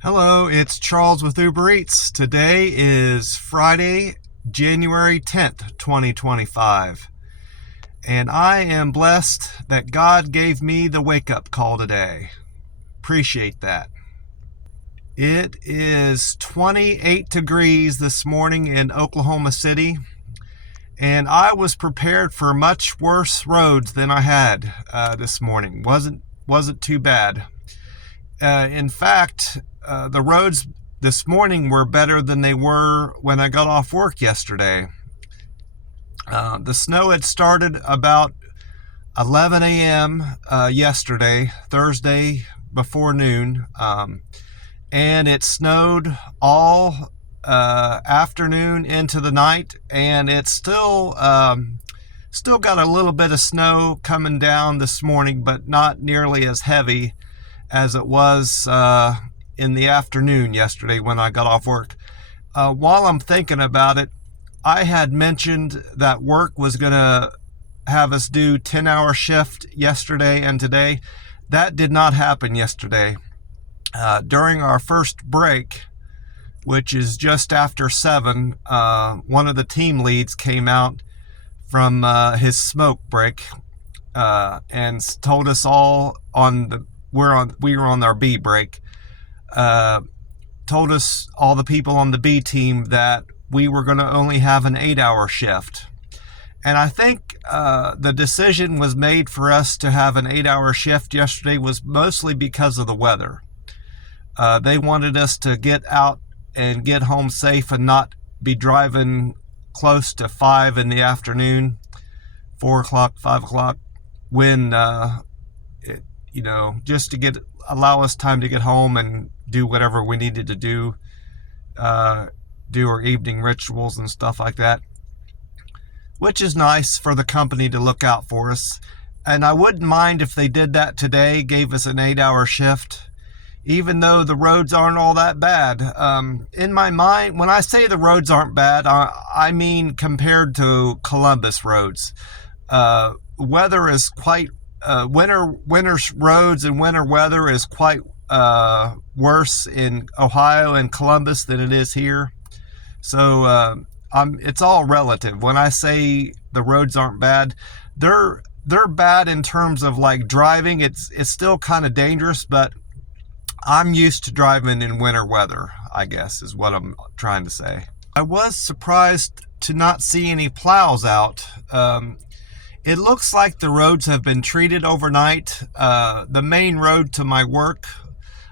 Hello, it's Charles with Uber Eats. Today is Friday, January 10th, 2025. And I am blessed that God gave me the wake up call today. Appreciate that. It is 28 degrees this morning in Oklahoma City, and I was prepared for much worse roads than I had this morning. Wasn't too bad. In fact, the roads this morning were better than they were when I got off work yesterday. The snow had started about 11 a.m. Yesterday, Thursday, before noon, and it snowed all afternoon into the night, and it's still got a little bit of snow coming down this morning, but not nearly as heavy as it was in the afternoon yesterday when I got off work. While I'm thinking about it, I had mentioned that work was going to have us do 10-hour shift yesterday and today. That did not happen yesterday. During our first break, which is just after 7, one of the team leads came out from his smoke break and told us all we were on our B break. Told us, all the people on the B team, that we were going to only have an 8-hour shift. And I think the decision was made for us to have an 8-hour shift yesterday was mostly because of the weather. They wanted us to get out and get home safe and not be driving close to 5 in the afternoon, 4 o'clock, 5 o'clock, when just to allow us time to get home and do whatever we needed to do our evening rituals and stuff like that, which is nice for the company to look out for us. And I wouldn't mind if they did that today, gave us an 8-hour shift, even though the roads aren't all that bad. In my mind, when I say the roads aren't bad, I mean compared to Columbus roads. Weather is quite winter roads and winter weather is quite worse in Ohio and Columbus than it is here. So it's all relative. When I say the roads aren't bad, they're bad in terms of like driving. It's still kind of dangerous, but I'm used to driving in winter weather, I guess is what I'm trying to say. I was surprised to not see any plows out. It looks like the roads have been treated overnight. The main road to my work,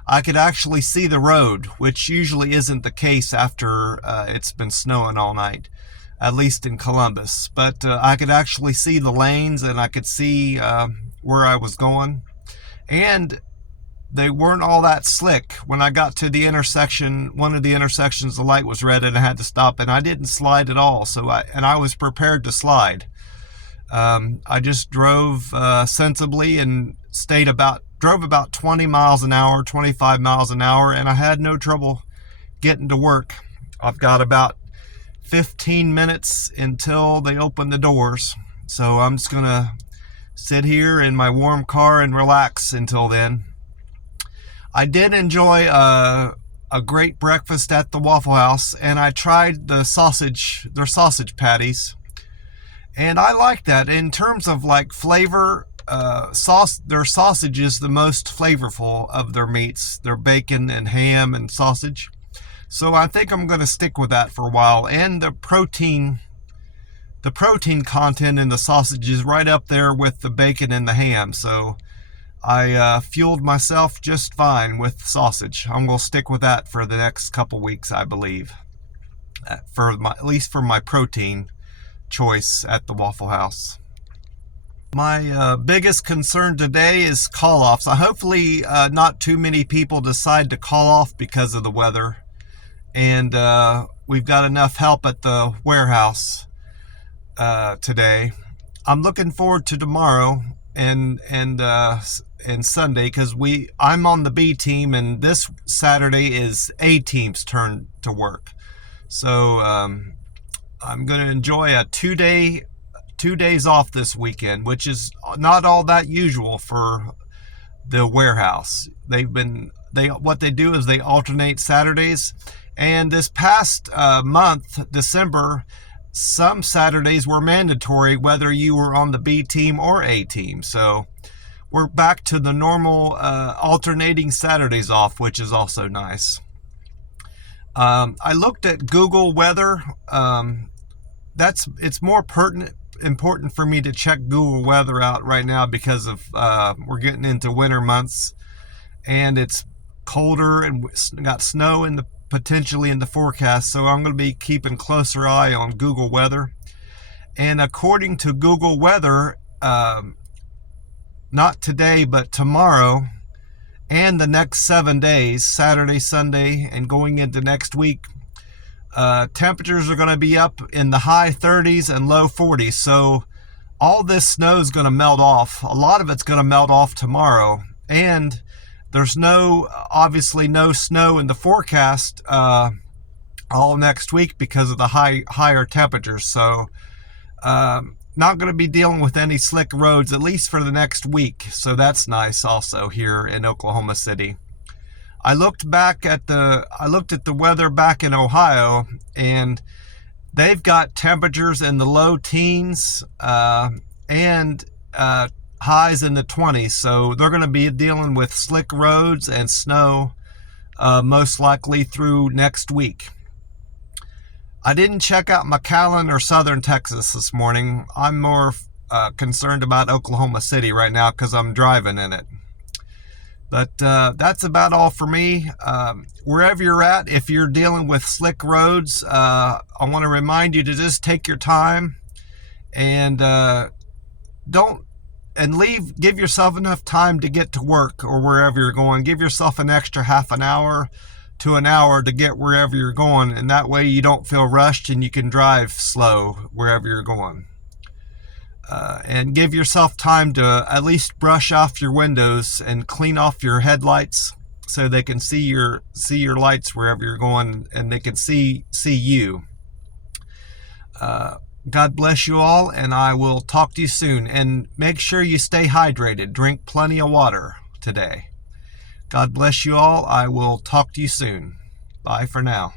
I could actually see the road, which usually isn't the case after it's been snowing all night, at least in Columbus. But I could actually see the lanes, and I could see where I was going. And they weren't all that slick. When I got to the intersection, one of the intersections, the light was red and I had to stop, and I didn't slide at all. I was prepared to slide. I just drove sensibly and drove about 20 miles an hour, 25 miles an hour, and I had no trouble getting to work. I've got about 15 minutes until they open the doors, so I'm just gonna sit here in my warm car and relax until then. I did enjoy a great breakfast at the Waffle House, and I tried their sausage patties. And I like that. In terms of like flavor, their sausage is the most flavorful of their meats. Their bacon and ham and sausage. So I think I'm going to stick with that for a while. And the protein content in the sausage is right up there with the bacon and the ham. So I fueled myself just fine with sausage. I'm going to stick with that for the next couple weeks, I believe. At least for my protein choice at the Waffle House. My biggest concern today is call-offs. Hopefully not too many people decide to call off because of the weather, and we've got enough help at the warehouse today. I'm looking forward to tomorrow and Sunday, because I'm on the B team, and this Saturday is A team's turn to work. So I'm going to enjoy a 2 days off this weekend, which is not all that usual for the warehouse. what they do is they alternate Saturdays. And this past month, December, some Saturdays were mandatory whether you were on the B team or A team. So we're back to the normal alternating Saturdays off, which is also nice. I looked at Google weather. It's more important for me to check Google weather out right now because of we're getting into winter months and it's colder and got snow potentially in the forecast. So I'm going to be keeping closer eye on Google weather. And according to Google weather, not today but tomorrow and the next 7 days, Saturday, Sunday, and going into next week, temperatures are going to be up in the high 30s and low 40s. So all this snow is going to melt off. A lot of it's going to melt off tomorrow. And there's obviously no snow in the forecast all next week because of the higher temperatures. So not going to be dealing with any slick roads, at least for the next week. So that's nice also here in Oklahoma City. I looked at the weather back in Ohio, and they've got temperatures in the low teens and highs in the 20s. So they're going to be dealing with slick roads and snow most likely through next week. I didn't check out McAllen or Southern Texas this morning. I'm more concerned about Oklahoma City right now because I'm driving in it. But that's about all for me. Wherever you're at, if you're dealing with slick roads, I want to remind you to just take your time and give yourself enough time to get to work or wherever you're going. Give yourself an extra half an hour to an hour to get wherever you're going, and that way you don't feel rushed and you can drive slow wherever you're going. And give yourself time to at least brush off your windows and clean off your headlights so they can see your lights wherever you're going and they can see you. God bless you all, and I will talk to you soon. And make sure you stay hydrated. Drink plenty of water today. God bless you all. I will talk to you soon. Bye for now.